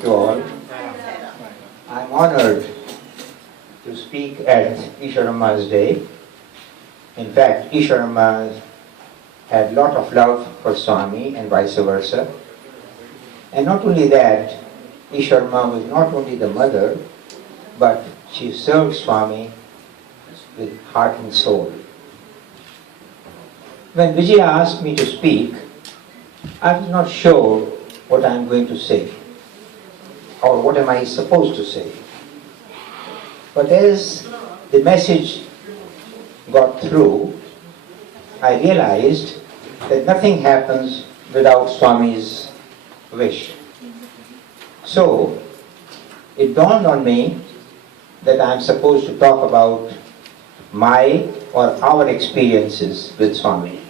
to all. I'm honored to speak at Isharamma's day. In fact, Isharamma had a lot of love for Swami and vice versa. And not only that, Isharamma was not only the mother, but she served Swami with heart and soul. When Vijaya asked me to speak, I was not sure what I am going to say or what am I supposed to say. But as the message got through, I realized that nothing happens without Swami's wish. So it dawned on me that I am supposed to talk about my or our experiences with Swami.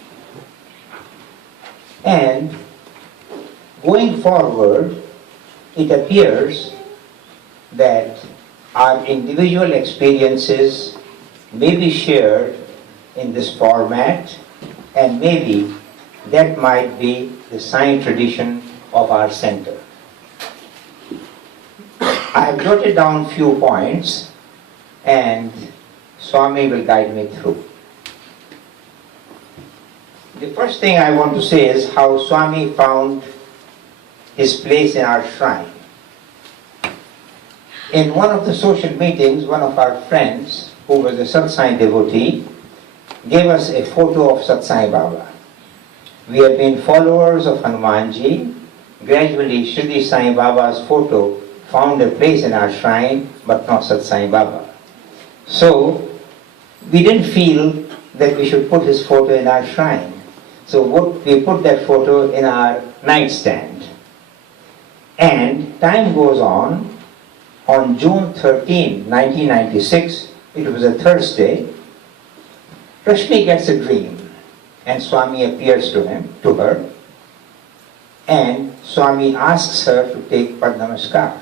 And going forward, it appears that our individual experiences may be shared in this format, and maybe that might be the sign tradition of our center. I have jotted down few points and Swami will guide me through. The first thing I want to say is how Swami found his place in our shrine. In one of the social meetings, one of our friends, who was a Satsang devotee, gave us a photo of Satsang Baba. We have been followers of Hanumanji. Gradually, Shri Sai Baba's photo found a place in our shrine, but not Satsang Baba. So, we didn't feel that we should put his photo in our shrine. So we put that photo in our nightstand. And time goes on June 13, 1996, it was a Thursday, Rashmi gets a dream and Swami appears to her, and Swami asks her to take Padnamaskar.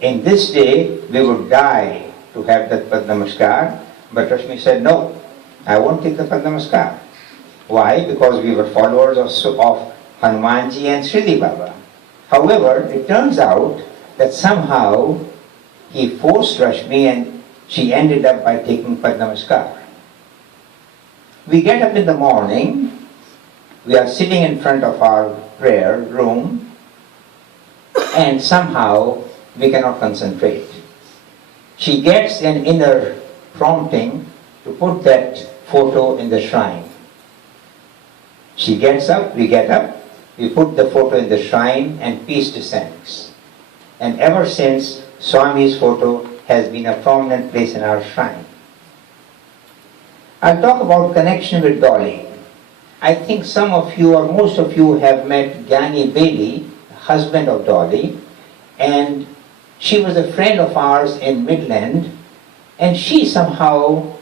In this day, we would die to have that Padnamaskar, but Rashmi said, no, I won't take the Padnamaskar. Why? Because we were followers of Hanumanji and Sridi Baba. However, it turns out that somehow he forced Rashmi and she ended up by taking Padnamaskar. We get up in the morning, we are sitting in front of our prayer room, and somehow we cannot concentrate. She gets an inner prompting to put that photo in the shrine. She gets up, we get up, we put the photo in the shrine, and peace descends. And ever since, Swami's photo has been a prominent place in our shrine. I'll talk about connection with Dolly. I think some of you or most of you have met Gyani Bailey, husband of Dolly, and she was a friend of ours in Midland, and she somehow,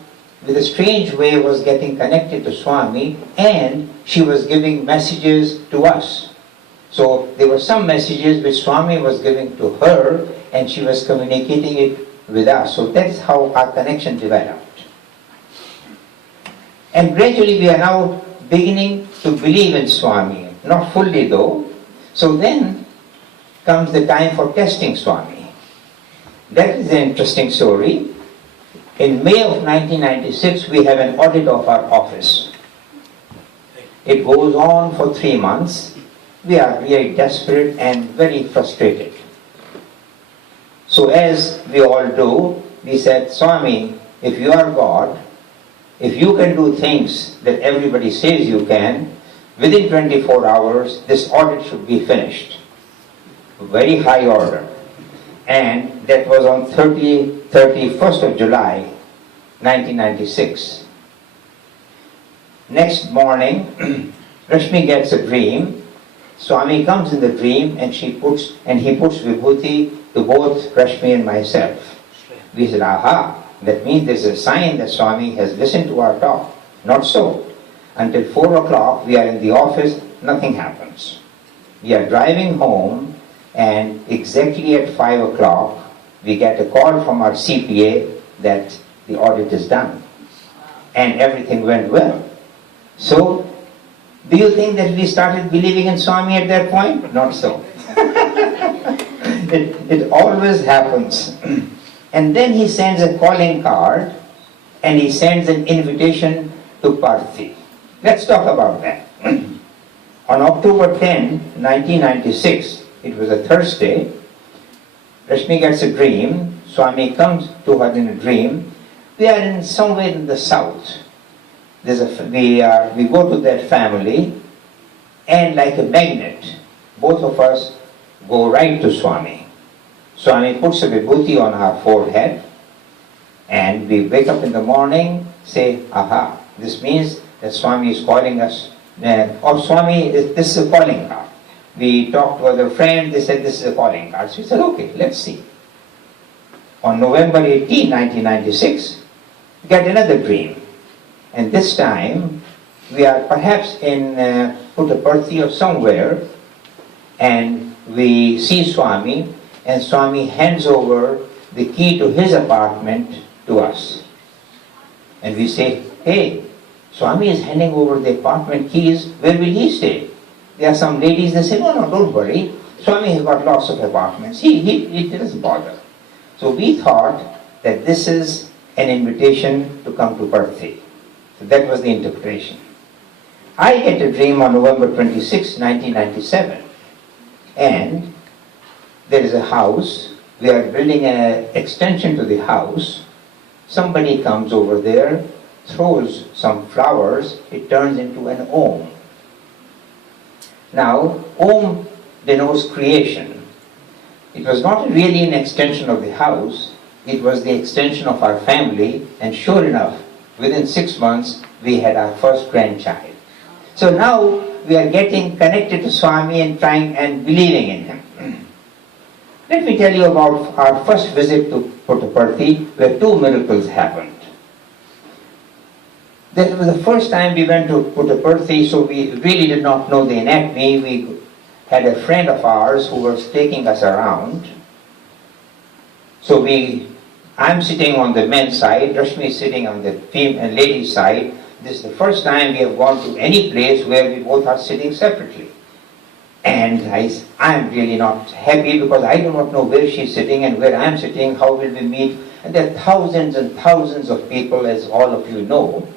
with a strange way, was getting connected to Swami, and she was giving messages to us. So there were some messages which Swami was giving to her, and she was communicating it with us. So that is how our connection developed. And gradually we are now beginning to believe in Swami, not fully though. So then comes the time for testing Swami. That is an interesting story. In May of 1996, we have an audit of our office. It goes on for 3 months. We are really desperate and very frustrated. So as we all do, we said, Swami, if you are God, if you can do things that everybody says you can, within 24 hours, this audit should be finished. Very high order. And that was on 31st of July, 1996. Next morning, Rashmi gets a dream. Swami comes in the dream and he puts vibhuti to both Rashmi and myself. We said, aha, that means there's a sign that Swami has listened to our talk. Not so. Until 4 o'clock, we are in the office, nothing happens. We are driving home, and exactly at 5 o'clock, we get a call from our CPA that the audit is done. And everything went well. So, do you think that we started believing in Swami at that point? Not so. it always happens. And then he sends a calling card and he sends an invitation to Parthi. Let's talk about that. On October 10, 1996, it was a Thursday, Rashmi gets a dream. Swami comes to her in a dream. We are in somewhere in the south. We go to that family, and like a magnet, both of us go right to Swami. Swami puts a vibhuti on our forehead, and we wake up in the morning, say, aha, this means that Swami is calling us, or Swami, this is a calling card. We talked to other friends, they said this is a calling card. So we said, okay, let's see. On November 18, 1996, we get another dream. And this time, we are perhaps in Puttaparthi or somewhere, and we see Swami, and Swami hands over the key to his apartment to us. And we say, hey, Swami is handing over the apartment keys, where will he stay? There are some ladies, they say, no, don't worry, Swami has got lots of apartments, he doesn't bother. So we thought that this is an invitation to come to Parthi. So that was the interpretation. I get a dream on November 26, 1997, and there is a house, we are building an extension to the house, somebody comes over there, throws some flowers, it turns into an Om. Now, Om denotes creation. It was not really an extension of the house, it was the extension of our family, and sure enough, within 6 months, we had our first grandchild. So now, we are getting connected to Swami and trying and believing in him. Let me tell you about our first visit to Puttaparthi, where 2 miracles happened. That was the first time we went to Puttaparthi, so we really did not know the anatomy. We had a friend of ours who was taking us around. So I'm sitting on the men's side, Rashmi is sitting on the ladies' side. This is the first time we have gone to any place where we both are sitting separately. And I'm really not happy because I do not know where she's sitting and where I'm sitting, how will we meet. And there are thousands and thousands of people, as all of you know.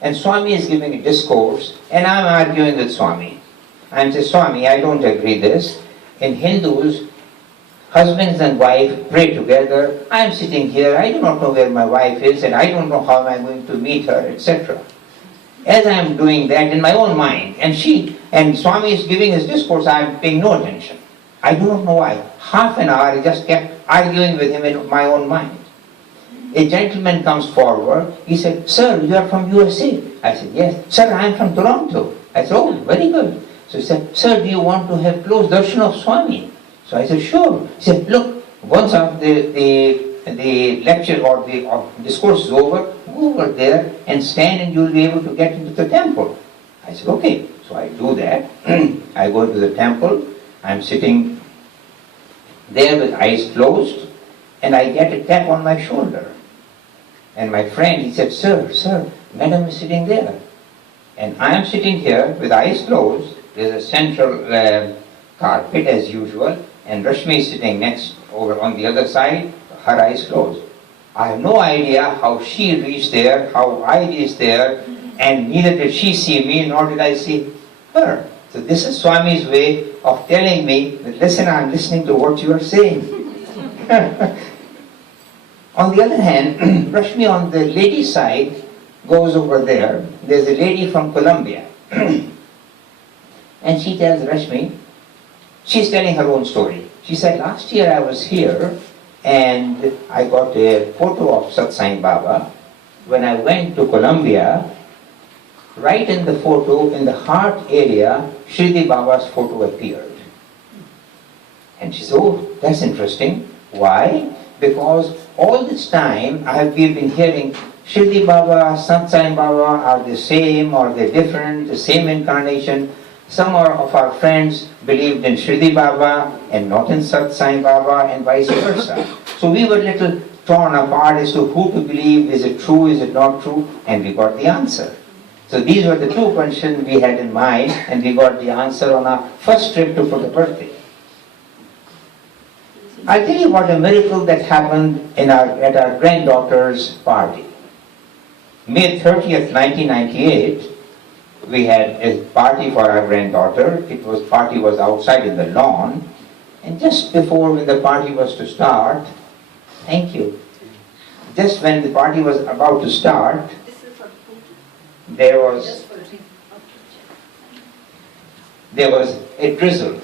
And Swami is giving a discourse, and I'm arguing with Swami. I'm saying, Swami, I don't agree this. In Hindus, husbands and wife pray together. I'm sitting here, I do not know where my wife is, and I don't know how I'm going to meet her, etc. As I'm doing that in my own mind, and Swami is giving his discourse, I'm paying no attention. I do not know why. Half an hour I just kept arguing with him in my own mind. A gentleman comes forward, he said, sir, you are from USA. I said, yes. Sir, I am from Toronto. I said, oh, very good. So he said, sir, do you want to have close darshan of Swami? So I said, sure. He said, look, once the lecture or the discourse is over, go over there and stand and you'll be able to get into the temple. I said, okay. So I do that. I go to the temple. I'm sitting there with eyes closed, and I get a tap on my shoulder. And my friend, he said, sir, madam is sitting there. And I am sitting here with eyes closed. There's a central carpet as usual, and Rashmi is sitting next over on the other side, her eyes closed. I have no idea how she reached there, how I reached there, and neither did she see me, nor did I see her. So this is Swami's way of telling me that, listen, I'm listening to what you are saying. On the other hand, Rashmi on the lady side goes over there. There's a lady from Colombia. And she tells Rashmi, she's telling her own story. She said, last year I was here and I got a photo of Satsang Baba. When I went to Colombia, right in the photo, in the heart area, Shridi Baba's photo appeared. And she said, oh, that's interesting. Why? Because all this time we've been hearing Shridi Baba, Satsang Baba are the same or they're different, the same incarnation. Some of our friends believed in Shridi Baba and not in Satsang Baba and vice versa. So we were a little torn apart as to who to believe, is it true, is it not true, and we got the answer. So these were the 2 questions we had in mind, and we got the answer on our first trip to Puttaparthi. I'll tell you about a miracle that happened at our granddaughter's party. May 30th, 1998, we had a party for our granddaughter. Party was outside in the lawn, and just before when the party was to start, thank you. Just when the party was about to start, there was a drizzle.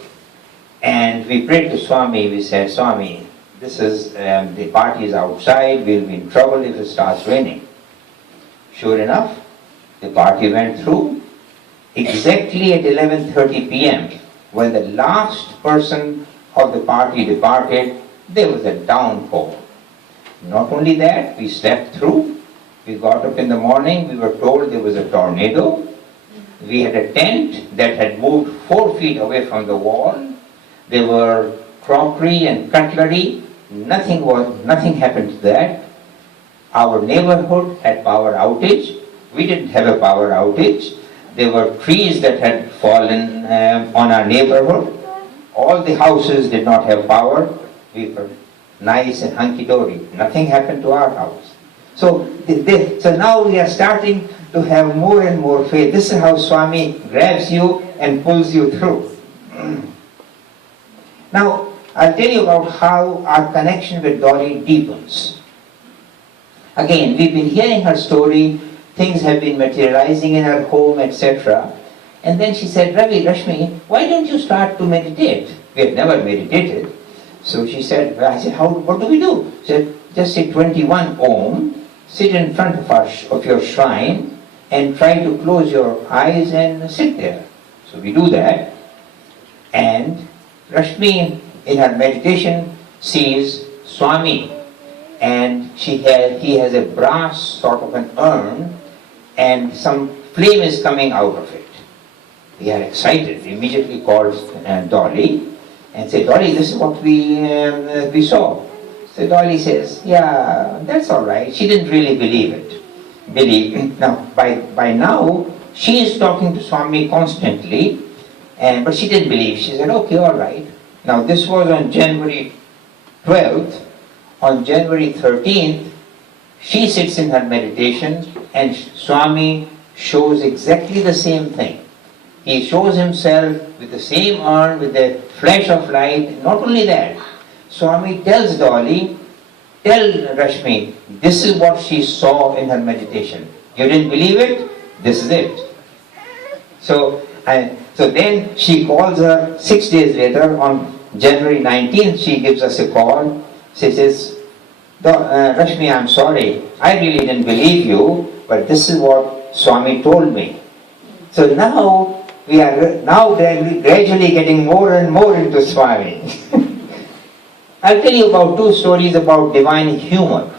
And we prayed to Swami. We said, Swami, this is the party is outside. We'll be in trouble if it starts raining. Sure enough, the party went through. Exactly at 11:30 p.m., when the last person of the party departed, there was a downpour. Not only that, we slept through. We got up in the morning. We were told there was a tornado. We had a tent that had moved 4 feet away from the wall. There were crockery and cutlery. Nothing happened to that. Our neighborhood had power outage. We didn't have a power outage. There were trees that had fallen on our neighborhood. All the houses did not have power. We were nice and hunky-dory. Nothing happened to our house. So now we are starting to have more and more faith. This is how Swami grabs you and pulls you through. Now, I'll tell you about how our connection with Dolly deepens. Again, we've been hearing her story, things have been materializing in her home, etc. And then she said, Ravi, Rashmi, why don't you start to meditate? We had never meditated. So she said, I said, what do we do? She said, just say 21 Om, sit in front of your shrine, and try to close your eyes and sit there. So we do that. And Rashmi, in her meditation, sees Swami, and he has a brass sort of an urn, and some flame is coming out of it. We are excited. We immediately called Dolly and said, Dolly, this is what we saw. So Dolly says, yeah, that's all right. She didn't really believe it. Now, by now, she is talking to Swami constantly, but she didn't believe. She said, okay, all right. Now, this was on January 12th. On January 13th, she sits in her meditation, and Swami shows exactly the same thing. He shows himself with the same urn, with the flash of light. Not only that, Swami tells Dolly, tell Rashmi, this is what she saw in her meditation. You didn't believe it? This is it. So then she calls her 6 days later, on January 19th, she gives us a call. She says, Rashmi, I'm sorry, I really didn't believe you, but this is what Swami told me. So now, we are now gradually getting more and more into Swami. I'll tell you about 2 stories about divine humor.